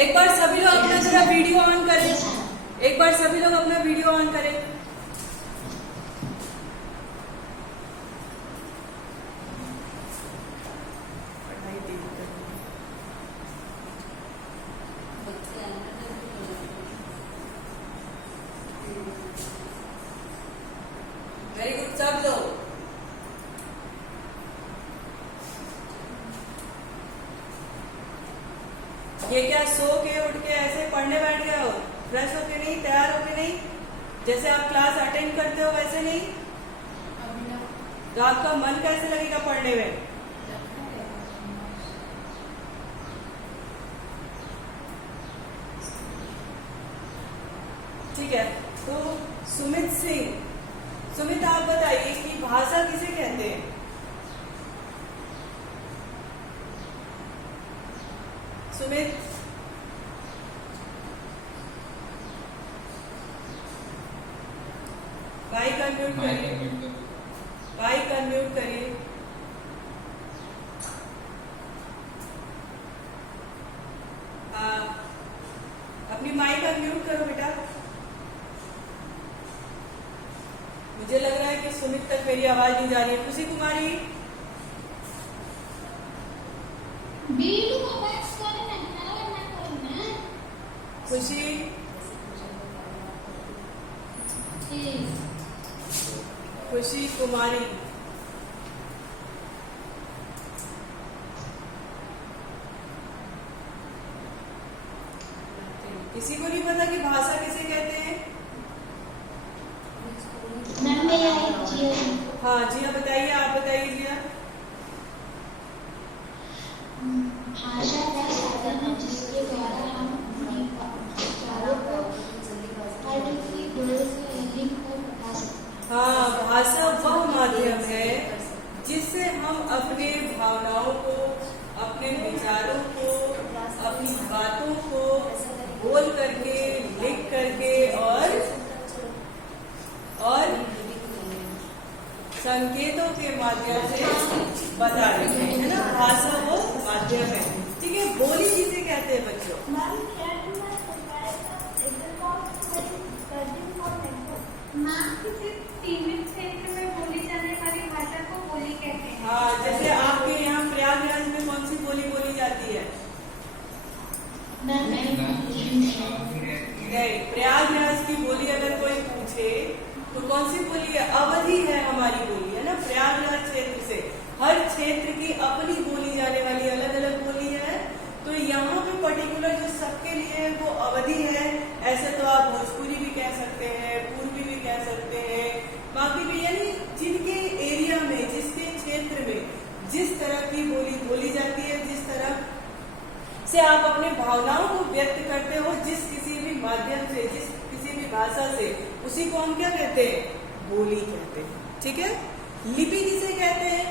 एक बार सभी लोग अपना जरा वीडियो ऑन करें। एक बार सभी लोग अपना वीडियो ऑन करें। वेरी गुड सब लोग। ये क्या सो के उठ के ऐसे पढ़ने बैठ गए हो? फ्रेश होके नहीं, तैयार होके नहीं, जैसे आप क्लास अटेंड करते हो वैसे नहीं? तो आपका मन कैसे लगेगा पढ़ने में? ठीक है, तो सुमित सिंह, सुमित आप बताइए कि भाषा किसे कहते हैं? सुमित, माइक अनम्यूट करिए, माइक अनम्यूट करिए। अपनी माइक अनम्यूट करो बेटा। मुझे लग रहा है कि सुमित तक मेरी आवाज नहीं जा रही है। खुशी कुमारी, खुशी, खुशी कुमारी, किसी को नहीं पता कि भाषा किसे कहते हैं? हाँ जिया बताइए, आप बताइए जिया। भाषा का साधन है जिसके द्वारा हम अपने विचारों को अधिक बता सकते हैं। हाँ, भाषा वह माध्यम है जिससे हम अपने भावनाओं को, अपने विचारों को, अपनी बातों को बोल करके, लिख करके और संकेतों के माध्यम से बता रहे हैं, है ना? भाषा वो माध्यम है। ठीक है, बोली किसे कहते हैं बच्चों? सीमित क्षेत्र में बोली जाने वाली भाषा को बोली कहते हैं। हाँ, जैसे आपके यहाँ प्रयागराज में कौन सी बोली बोली जाती है? नहीं, प्रयागराज की बोली अगर कोई पूछे तो कौन सी बोली है? अवधी है हमारी बोली, है ना? प्रयागराज क्षेत्र से हर क्षेत्र की अपनी बोली जाने वाली अलग अलग बोली है। तो यहाँ पे पर्टिकुलर जो सबके लिए है वो अवधी है। ऐसे तो आप भोजपुरी भी कह सकते हैं, पूर्वी भी कह सकते हैं, बाकी भी, यानी जिनके एरिया में, जिसके क्षेत्र में जिस तरह की बोली बोली जाती है, जिस तरह से आप अपने भावनाओं को व्यक्त करते हो, जिस किसी भी माध्यम से, जिस किसी भी भाषा से, उसी को हम क्या कहते हैं? बोली कहते हैं। ठीक है, लिपि किसे कहते हैं?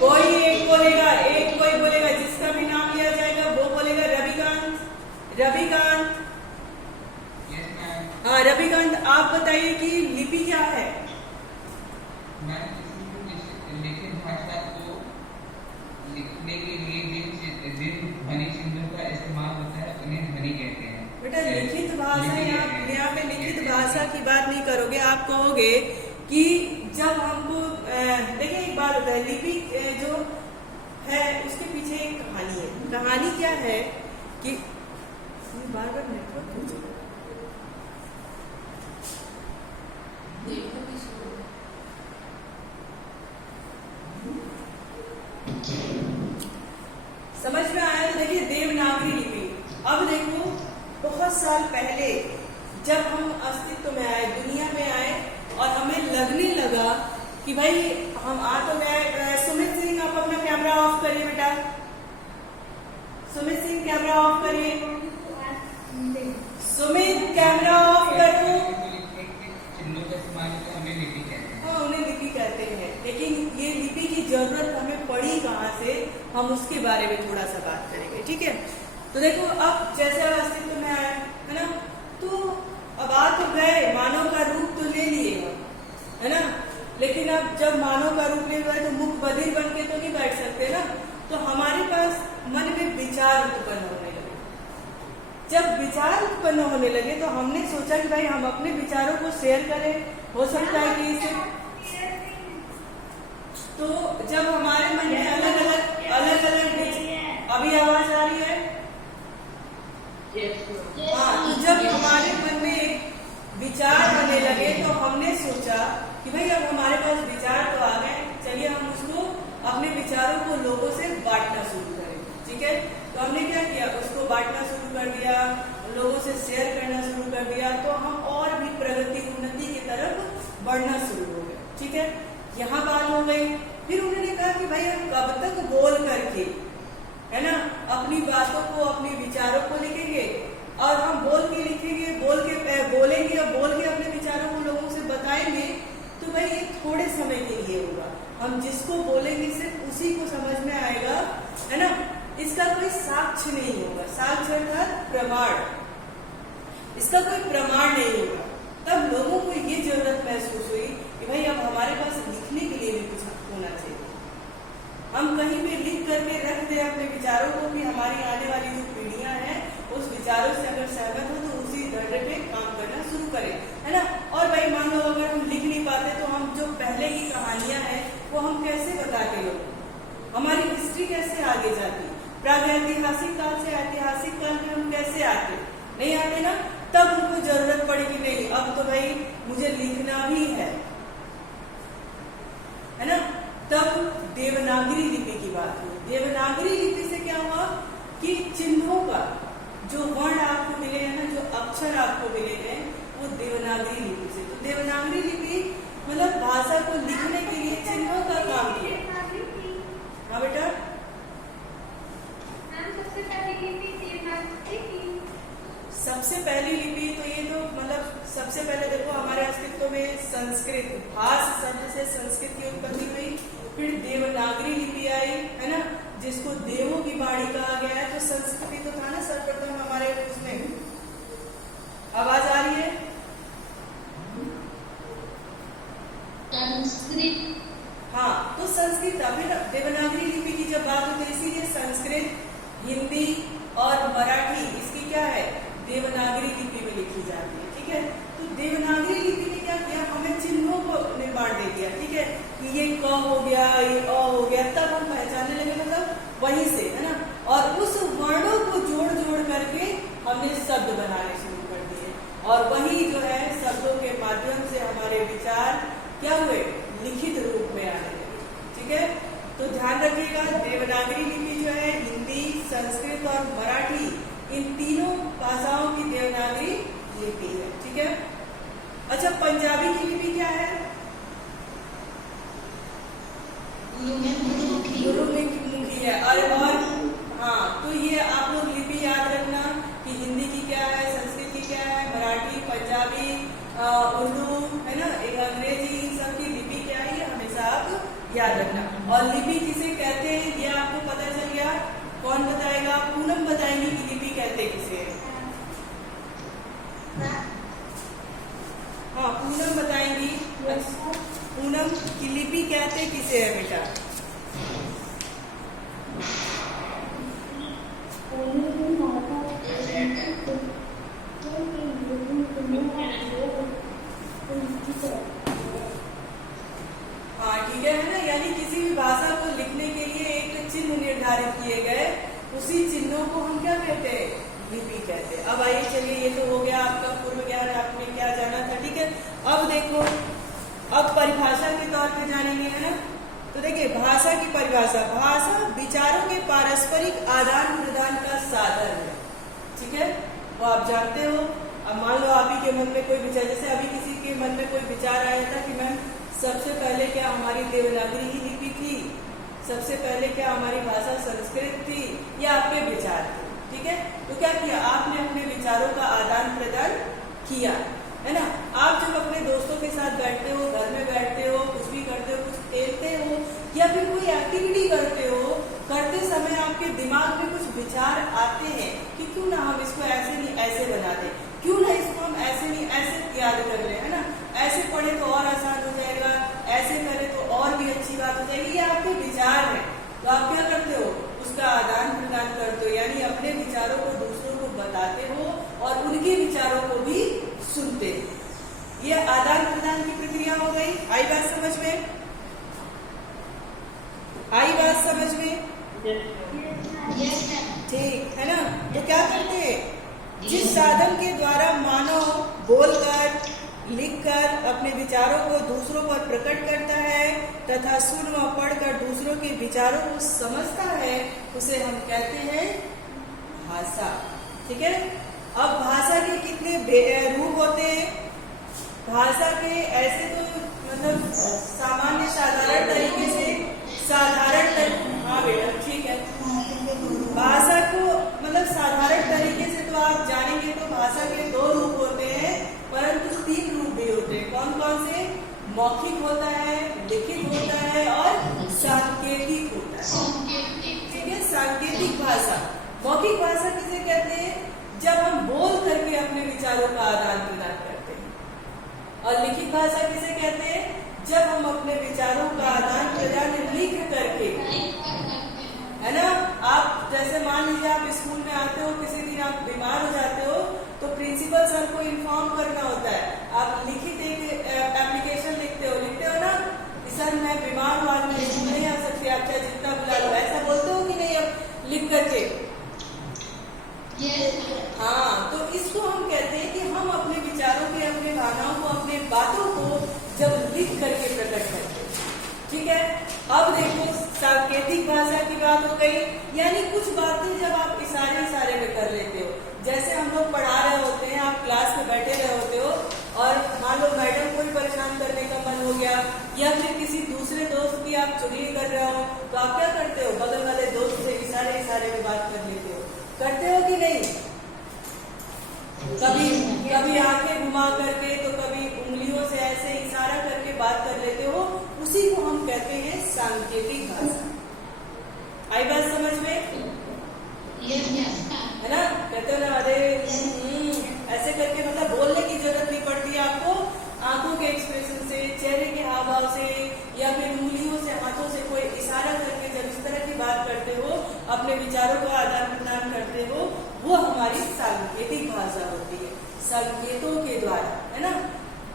कोई एक बोलेगा, एक कोई बोलेगा, जिसका भी नाम लिया जाएगा वो बोलेगा रविकांत। रविकांत, हाँ रविकांत, आप बताइए कि लिपि क्या है? लिखित भाषा को लिखने के लिए जिन ध्वनि चिन्हों का इस्तेमाल होता है उन्हें ध्वनि कहते हैं। बेटा लिखित भाषा, यहाँ पे लिखित भाषा की बात नहीं करोगे, आप कहोगे कि जब हमको देखिए एक बात होता है, लिपि जो है उसके पीछे एक कहानी है। कहानी क्या है कि बार बार नेटवर्क समझ में आया? तो देखिए देवनागरी लिपि। अब देखो बहुत साल पहले जब हम अस्तित्व में आए, दुनिया में आए, और हमें लगने लगा कि भाई हम आ तो गए। सुमित सिंह आप अपना कैमरा ऑफ करिए बेटा। सुमित सिंह कैमरा ऑफ करिए। सुमित कैमरा ऑफ करो। चिन्हों का इस्तेमाल हमें लिपि कहते हैं। हाँ, उन्हें लिपि कहते हैं, लेकिन ये लिपि की जरूरत हमें पड़ी कहाँ से, हम उसके बारे में थोड़ा सा बात करेंगे। ठीक है, तो देखो अब जैसे अस्तित्व में आया है ना, तो अब आ तो गए, मानव का रूप तो ले लिए, है ना, लेकिन अब जब मानव का रूप ले हुआ है तो मुख बधिर बन के तो नहीं बैठ सकते ना, तो हमारे पास मन में विचार उत्पन्न होने लगे। जब विचार उत्पन्न होने लगे तो हमने सोचा कि भाई हम अपने विचारों को शेयर करें, हो सकता है कि इसे, तो जब हमारे मन में अलग अलग अभी आवाज आ रही है, हाँ, तो जब हमारे मन में विचार आने लगे तो हमने सोचा कि भाई अब हमारे पास विचार तो आ गए, चलिए हम उसको अपने विचारों को लोगों से बांटना शुरू करें। ठीक है, तो हमने क्या किया, उसको बांटना शुरू कर दिया, लोगों से शेयर करना शुरू कर दिया, तो हम और भी प्रगति उन्नति की तरफ बढ़ना शुरू हो गए। ठीक है, यहाँ बात हो गई। फिर उन्होंने कहा कि भाई हम कब तक बोल करके, है ना, अपनी बातों को, अपने विचारों को लिखेंगे, और हम बोल के लिखेंगे, बोलेंगे और बोल के अपने विचारों को लोगों से बताएंगे, तो भाई ये थोड़े समय के लिए होगा। हम जिसको बोलेंगे सिर्फ उसी को समझ में आएगा, है ना, इसका कोई साक्ष्य नहीं होगा। साक्ष्य अर्थात प्रमाण, इसका कोई प्रमाण नहीं होगा। तब लोगों को ये जरूरत महसूस हुई कि भाई अब हमारे पास लिखने के लिए भी कुछ होना चाहिए। हम कहीं भी लिख करके रख दें अपने विचारों को, कि हमारी आने वाली जो पीढ़ियां हैं उस विचारों से अगर सहमत हो तो उसी ढर्रे पे काम करना शुरू करें, है ना। और भाई मान लो अगर हम लिख नहीं पाते तो हम जो पहले की कहानियां हैं वो हम कैसे बताते लोगों को, हमारी हिस्ट्री कैसे आगे जाती, प्रागैतिहासिक काल से ऐतिहासिक काल में हम कैसे आते, नहीं आते ना। तब उनको जरूरत पड़ी कि नहीं, अब तो भाई मुझे लिखना भी है ना। तब देवनागरी लिपि की बात हुई। देवनागरी लिपि से क्या हुआ कि चिन्हों का जो वर्ण आपको मिले हैं ना, जो अक्षर आपको मिले हैं, वो देवनागरी लिपि से। तो देवनागरी लिपि मतलब भाषा को लिखने के लिए चिन्हों का काम किया। हाँ बेटा, सबसे पहली लिपि देवनागरी की। सबसे पहली लिपि तो ये तो मतलब सबसे पहले देखो हमारे अस्तित्व में संस्कृत, भाष शब्द से संस्कृत की उत्पत्ति हुई, फिर देवनागरी लिपि आई, है ना, जिसको देवों की बाणी कहा गया है। तो संस्कृति तो था ना सर्वप्रथम हमारे उसमें। आवाज आ रही है? संस्कृत, हाँ, तो संस्कृत। अभी देवनागरी लिपि की जब बात होती है, इसीलिए संस्कृत, हिंदी और मराठी इसकी क्या है, देवनागरी लिपि में लिखी जाती है। ठीक है, तो देवनागरी लिपि ने क्या किया, हमें चिन्हों को निर्माण दे दिया। ठीक है, कि ये क हो गया, ये अ हो गया, तब हम पहचानने लगे, मतलब वहीं से, है ना। और उस वर्णों को जोड़ जोड़ करके हमने शब्द बनाने शुरू कर दिए, और वही जो है शब्दों के माध्यम से हमारे विचार क्या हुए, लिखित रूप में आने लगे। ठीक है, तो ध्यान रखिएगा, देवनागरी लिपि जो है हिंदी, संस्कृत और मराठी, इन तीनों भाषाओं की देवनागरी लिपि है। ठीक है, अच्छा, पंजाबी की लिपि क्या है? गुरुमुखी है। और हाँ, तो ये आप लोग लिपि याद रखना कि हिंदी की क्या है, संस्कृत की क्या है, मराठी, पंजाबी, उर्दू, है ना, एक अंग्रेजी, इन सब की लिपि क्या है, ये हमेशा आप याद रखना। और लिपि किसे कहते हैं ये आपको पता चल गया। कौन बताएगा? पूनम बताएंगी कि लिपि कहते किसे है। हाँ, पूनम बताएंगी। पूनम की लिपि कहते किसे है बेटा? हाँ, ठीक है ना, यानी किसी भी भाषा को लिखने के लिए एक चिन्ह निर्धारित किए गए, उसी चिन्हों को हम क्या कहते हैं, लिपि कहते हैं। अब आइए, चलिए, ये तो हो गया आपका पूर्व ज्ञान, आपने क्या जाना था। ठीक है, अब देखो, अब परिभाषा के तौर पे जानेंगे, है ना। तो देखिए, भाषा की परिभाषा, भाषा विचारों के पारस्परिक आदान प्रदान का साधन है। ठीक है, वो आप जानते हो। अब मान लो आप ही के मन में कोई विचार, जैसे अभी किसी के मन में कोई विचार आया था कि मैम सबसे पहले क्या हमारी देवनागरी ही लिपि थी, सबसे पहले क्या हमारी भाषा संस्कृत थी, या आपके विचार थे। ठीक है, तो क्या किया आपने, अपने विचारों का आदान प्रदान किया, है ना। आप जब अपने दोस्तों के साथ बैठते हो, घर में बैठते हो, कुछ भी करते हो, कुछ खेलते हो या फिर कोई एक्टिविटी करते हो, करते समय आपके दिमाग में कुछ विचार आते हैं कि क्यों ना हम इसको ऐसे नहीं ऐसे बना दें, क्यों ना इसको हम ऐसे नहीं ऐसे याद कर ले, है ना, ऐसे पढ़े तो और आसान हो जाएगा, ऐसे करें तो ये आदान प्रदान की प्रक्रिया हो गई। आई बात समझ में? आई बात समझ में? Yes ma'am. ठीक है ना। तो क्या करते हैं, जिस साधन के द्वारा मानव बोलकर लिखकर अपने विचारों को दूसरों पर प्रकट करता है तथा सुन व पढ़कर दूसरों के विचारों को समझता है, उसे हम कहते हैं भाषा। ठीक है। अब भाषा के कितने रूप होते हैं? भाषा के ऐसे तो मतलब सामान्य साधारण तरीके से हाँ बेटा ठीक है। भाषा को मतलब साधारण तरीके से तो आप जानेंगे तो भाषा के 2 रूप होते हैं, परंतु 3 रूप भी होते हैं। कौन कौन से? मौखिक होता है, लिखित होता है और सांकेतिक होता है। ठीक है। सांकेतिक भाषा, मौखिक भाषा किसे कहते हैं? जब हम बोल करके अपने विचारों का आदान प्रदान करते हैं। और लिखित भाषा किसे कहते हैं? जब हम अपने विचारों का आदान प्रदान लिख करके, है ना। आप जैसे मान लीजिए आप स्कूल में आते हो, किसी दिन आप बीमार हो जाते हो तो प्रिंसिपल सर को इन्फॉर्म करना होता है। आप लिखित एक एप्लीकेशन लिखते हो ना कि सर मैं बीमार हूँ, आज मैं स्कूल नहीं आ सकती, आप चाहे जितना बुला लो, ऐसा बोलते हो कि नहीं? अब लिख करके हाँ, तो इसको हम कहते हैं कि हम अपने विचारों के, अपने भावनाओं को, अपने बातों को जब लिख करके प्रकट करते हैं। ठीक है। अब देखो सांकेतिक भाषा की बात हो गई, यानी कुछ बातें जब आप इशारे में कर लेते हो। जैसे हम लोग पढ़ा रहे होते हैं, आप क्लास में बैठे रहे होते हो और मान लो मैडम को परेशान करने का मन हो गया या फिर किसी दूसरे दोस्त की आप चुगली कर रहे हो, तो आप क्या करते हो? बगल वाले दोस्त से इशारे में बात कर लेते हो। करते हो कि नहीं? कभी आंखें घुमा करके, तो कभी उंगलियों से ऐसे इशारा करके बात कर लेते हो। उसी को हम कहते हैं सांकेतिक भाषा। आई बात समझ में? है ना। कहते हो ना, अरे ऐसे करके मतलब बोलने की जरूरत नहीं पड़ती आपको। आंखों के एक्सप्रेशन से, चेहरे के हाव भाव से या फिर उंगलियों से, हाथों से कोई इशारा करके जब इस तरह की बात करते हो, अपने विचारों का आदान प्रदान करते हो, वो हमारी सांकेतिक भाषा होती है, संकेतों के द्वारा, है ना।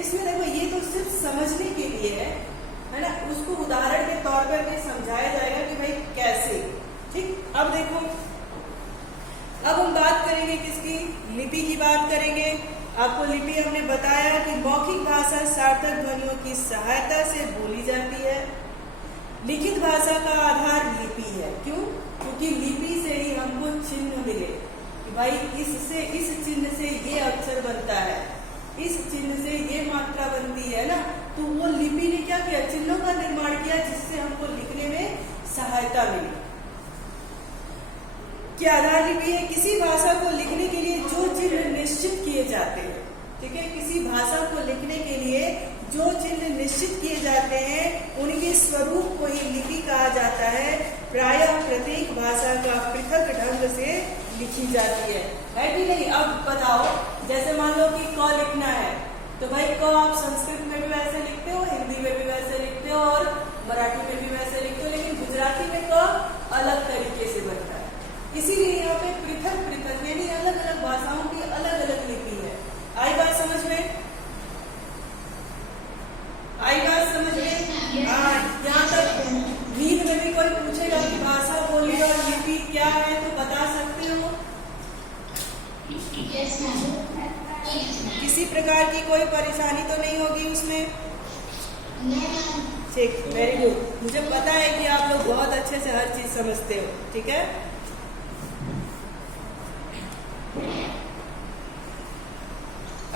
इसमें देखो ये तो सिर्फ समझने के लिए है ना। उसको उदाहरण के तौर पर भी समझाया जाएगा कि भाई कैसे। ठीक। अब देखो, अब हम बात करेंगे किसकी? लिपि की बात करेंगे। आपको लिपि हमने बताया कि मौखिक भाषा सार्थक ध्वनियों की सहायता से बोली जाती है। लिखित भाषा का आधार लिपि है। क्यों? क्योंकि लिपि से ही हमको चिन्ह मिले कि भाई इससे, इस चिन्ह से ये अक्षर बनता है, इस चिन्ह से ये मात्रा बनती है ना। तो वो लिपि ने क्या किया? चिन्हों का निर्माण किया, जिससे हमको लिखने में सहायता मिली। क्या आधार लिपि है? किसी भाषा को लिखने के लिए जो चिन्ह निश्चित किए जाते हैं। ठीक है। किसी भाषा को लिखने के लिए जो चिन्ह निश्चित किए जाते हैं, उनके स्वरूप को ही लिपि कहा जाता है। प्रायः प्रत्येक भाषा का पृथक ढंग से लिखी जाती है कि नहीं? अब बताओ, जैसे मान लो कि क लिखना है, तो भाई क आप संस्कृत में भी वैसे लिखते हो, हिंदी में भी वैसे लिखते हो और मराठी में भी वैसे लिखते हो, लेकिन गुजराती में क अलग तरीके से बनता है। इसीलिए यहाँ पे पृथक यानी अलग अलग भाषाओं की अलग अलग लिपि है। आई बात समझ में? आई बात समझ में? यहाँ तक नींद में भी कोई पूछेगा कि भाषा, बोली और लिपि क्या है, तो बता सकते हो? किसी प्रकार की कोई परेशानी तो नहीं होगी उसमें? ठीक, वेरी गुड। मुझे पता है कि आप लोग बहुत अच्छे से हर चीज समझते हो। ठीक है।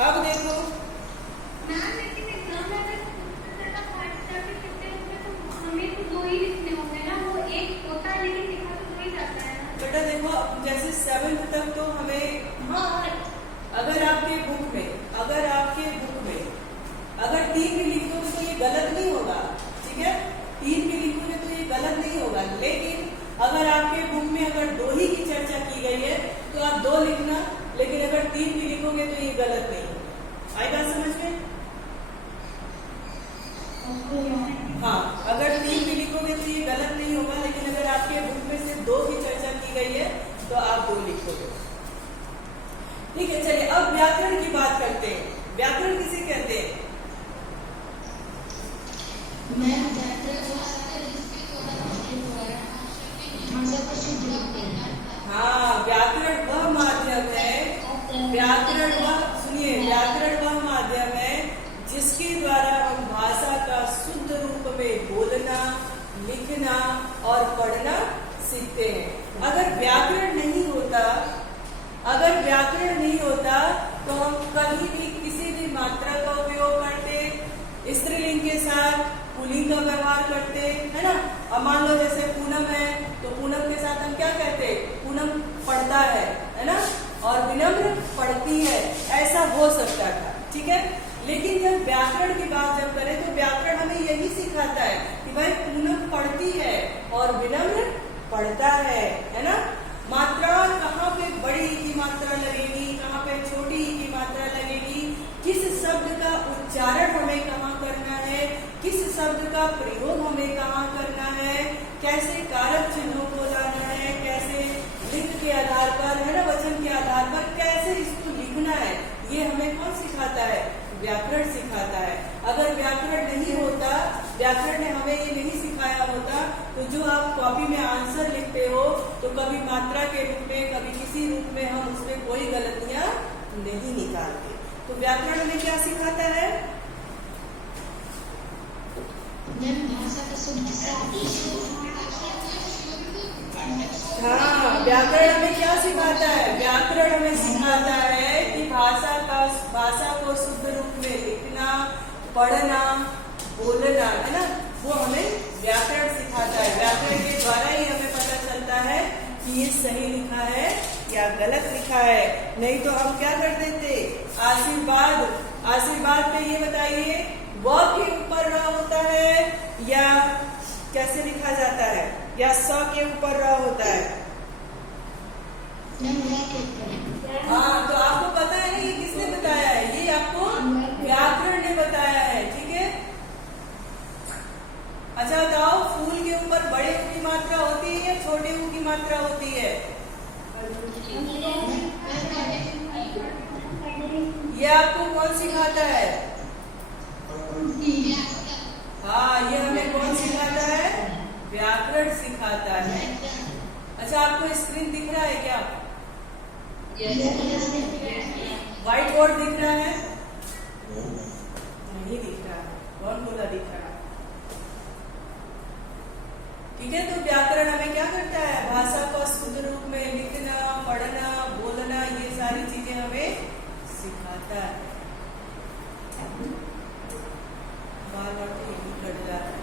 अब देखो, लेकिन एग्जाम में अगर हमें तो 2 ही लिखने होंगे ना, वो एक होता है लेकिन लिखा तो 2 ही जाता है ना। बेटा देखो, जैसे 7th तक तो हमें, अगर आपके बुक में अगर 3 भी लिखोगे तो ये गलत नहीं होगा। ठीक है। 3 भी लिखोगे तो ये गलत नहीं होगा, लेकिन अगर आपके बुक में अगर 2 ही की चर्चा की गई है तो आप 2 लिखना, लेकिन अगर 3 भी लिखोगे तो ये गलत नहीं होगा। आई बात समझ में? हाँ, अगर 3 भी लिखोगे तो ये गलत नहीं होगा, लेकिन अगर आपके बुक में सिर्फ 2 की चर्चा की गई है तो आप 2 लिखोगे। ठीक है। चलिए अब व्याकरण की बात करते हैं। व्याकरण किसे कहते हैं? मैं व्याकरण भाषा का शुद्ध रूप है। हाँ, व्याकरण वह माध्यम है, व्याकरण वह, सुनिए, व्याकरण वह माध्यम है जिसके द्वारा हम भाषा का शुद्ध रूप में बोलना, लिखना और पढ़ना सीखते हैं। अगर व्याकरण नहीं होता, अगर व्याकरण नहीं होता तो हम कभी भी किसी भी मात्रा का उपयोग करते, स्त्रीलिंग के साथ पुल्लिंग का व्यवहार करते, है ना। अब मान लो जैसे पूनम है तो पूनम के साथ हम क्या कहते हैं? पूनम पढ़ता है ना, और विनम्र पढ़ती है, ऐसा हो सकता था, ठीक है। लेकिन जब व्याकरण की बात जब करें तो व्याकरण हमें यही सिखाता है कि भाई पूनम पढ़ती है और विनम्र पढ़ता है ना। मात्रा कहाँ पे बड़ी की मात्रा लगेगी, कहाँ पे छोटी की मात्रा लगेगी, किस शब्द का उच्चारण हमें कहाँ करना है, किस शब्द का प्रयोग हमें कहाँ करना है, कैसे कारक चिन्हों को लाना है, कैसे लिंग के आधार पर, है ना, वचन के आधार पर कैसे इसको लिखना है, ये हमें कौन सिखाता है? व्याकरण सिखाता है। अगर व्याकरण नहीं होता, व्याकरण ने हमें ये नहीं सिखाया होता, तो जो आप कॉपी में आंसर लिखते हो तो कभी मात्रा के रूप में, कभी किसी रूप में हम उसमें कोई गलतियां नहीं निकालते। तो व्याकरण हमें क्या सिखाता है? भाषा का शुद्ध। हाँ, व्याकरण हमें क्या सिखाता है? व्याकरण हमें सिखाता है कि भाषा को शुद्ध रूप में लिखना, पढ़ना, बोलना, है ना, वो हमें व्याकरण सिखाता है। व्याकरण के द्वारा ही हमें पता चलता है कि ये सही लिखा है या गलत लिखा है। नहीं तो हम क्या कर देते? आशीर्वाद पे ये बताइए, व के ऊपर र होता है या कैसे लिखा जाता है, या स के ऊपर र होता है? हाँ, तो आपको पता है ना ये किसने बताया है? ये आपको व्याकरण ने बताया है, ठीक है। अच्छा बताओ, फूल के ऊपर बड़े ऊ की मात्रा होती है या छोटे ऊ की मात्रा होती है? ये आपको कौन सिखाता है? हाँ, ये हमें कौन सिखाता है? व्याकरण सिखाता है। अच्छा, आपको स्क्रीन दिख रहा है क्या? व्हाइट बोर्ड दिख रहा है? नहीं दिख रहा है। कौन बोला दिख रहा है? ठीक है। तो व्याकरण हमें क्या करता है? भाषा को शुद्ध रूप में लिखना, पढ़ना, बोलना, ये सारी चीजें हमें सिखाता है। बार बार तो यही कर रहा है।